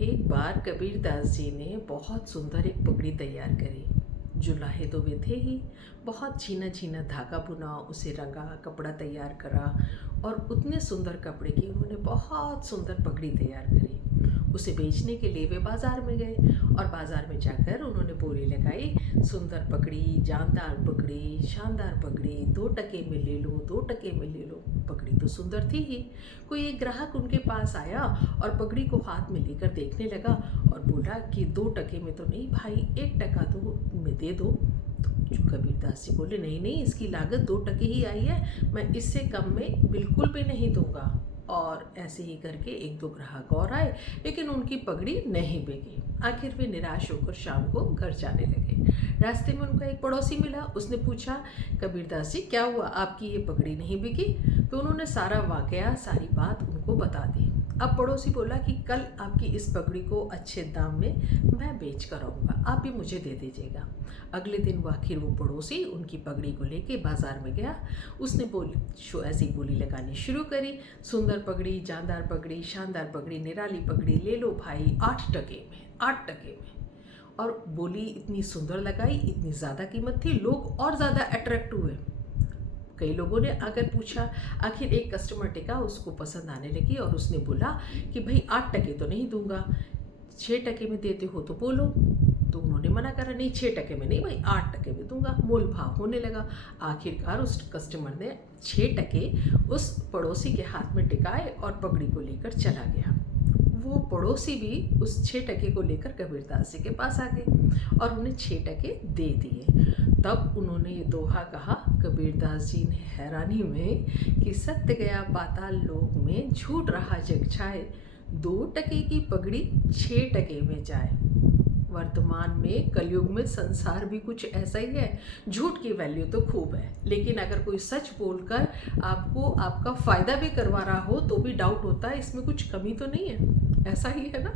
एक बार कबीरदास जी ने बहुत सुंदर एक पगड़ी तैयार करी। जुलाहे तो वे थे ही। बहुत छीना छीना धागा बुना, उसे रंगा, कपड़ा तैयार करा और उतने सुंदर कपड़े की उन्होंने बहुत सुंदर पगड़ी तैयार करी। उसे बेचने के लिए वे बाज़ार में गए और बाज़ार में जाकर उन्होंने बोली लगाई, सुंदर पगड़ी, जानदार पगड़ी, शानदार पगड़ी, 2 टके में ले लो, 2 टके में ले लो। पगड़ी तो सुंदर थी ही। कोई एक ग्राहक उनके पास आया और पगड़ी को हाथ में लेकर देखने लगा और बोला कि 2 टके में तो नहीं भाई, 1 टका तो में दे दो। तो कबीरदास जी बोले, नहीं नहीं, इसकी लागत 2 टके ही आई है, मैं इससे कम में बिल्कुल भी नहीं दूंगा। और ऐसे ही करके 1-2 ग्राहक और आए, लेकिन उनकी पगड़ी नहीं बिकी। आखिर वे निराश होकर शाम को घर जाने लगे। रास्ते में उनका एक पड़ोसी मिला। उसने पूछा, कबीरदास जी क्या हुआ, आपकी ये पगड़ी नहीं बिकी? तो उन्होंने सारा वाकया, सारी बात उनको बता दी। अब पड़ोसी बोला कि कल आपकी इस पगड़ी को अच्छे दाम में मैं बेच कर आऊँगा, आप भी मुझे दे दीजिएगा। अगले दिन आखिर वो पड़ोसी उनकी पगड़ी को लेके बाज़ार में गया। उसने ऐसी बोली लगानी शुरू करी, सुंदर पगड़ी, जानदार पगड़ी, शानदार पगड़ी, निराली पगड़ी, ले लो भाई 8 टके में, 8 टके में। और बोली इतनी सुंदर लगाई, इतनी ज़्यादा कीमत थी, लोग और ज़्यादा अट्रैक्ट हुए। कई लोगों ने आकर पूछा। आखिर एक कस्टमर टिका, उसको पसंद आने लगी और उसने बोला कि भाई 8 टके तो नहीं दूंगा, 6 टके में देते हो तो बोलो। तो उन्होंने मना करा, नहीं 6 टके में नहीं भाई, 8 टके में दूंगा। मोल भाव होने लगा। आखिरकार उस कस्टमर ने 6 टके उस पड़ोसी के हाथ में टिकाए और पगड़ी को लेकर चला गया। वो पड़ोसी भी उस 6 टके को लेकर कबीरदास जी के पास आ गए और उन्हें 6 टके दे दिए। तब उन्होंने ये दोहा कहा, कबीरदास जी ने हैरानी में, कि सत्य गया पाताल लोक में, झूठ रहा जग छाए, 2 टके की पगड़ी 6 टके में जाए। वर्तमान में कलयुग में संसार भी कुछ ऐसा ही है। झूठ की वैल्यू तो खूब है, लेकिन अगर कोई सच बोलकर आपको आपका फ़ायदा भी करवा रहा हो तो भी डाउट होता है, इसमें कुछ कमी तो नहीं है। ऐसा ही है ना।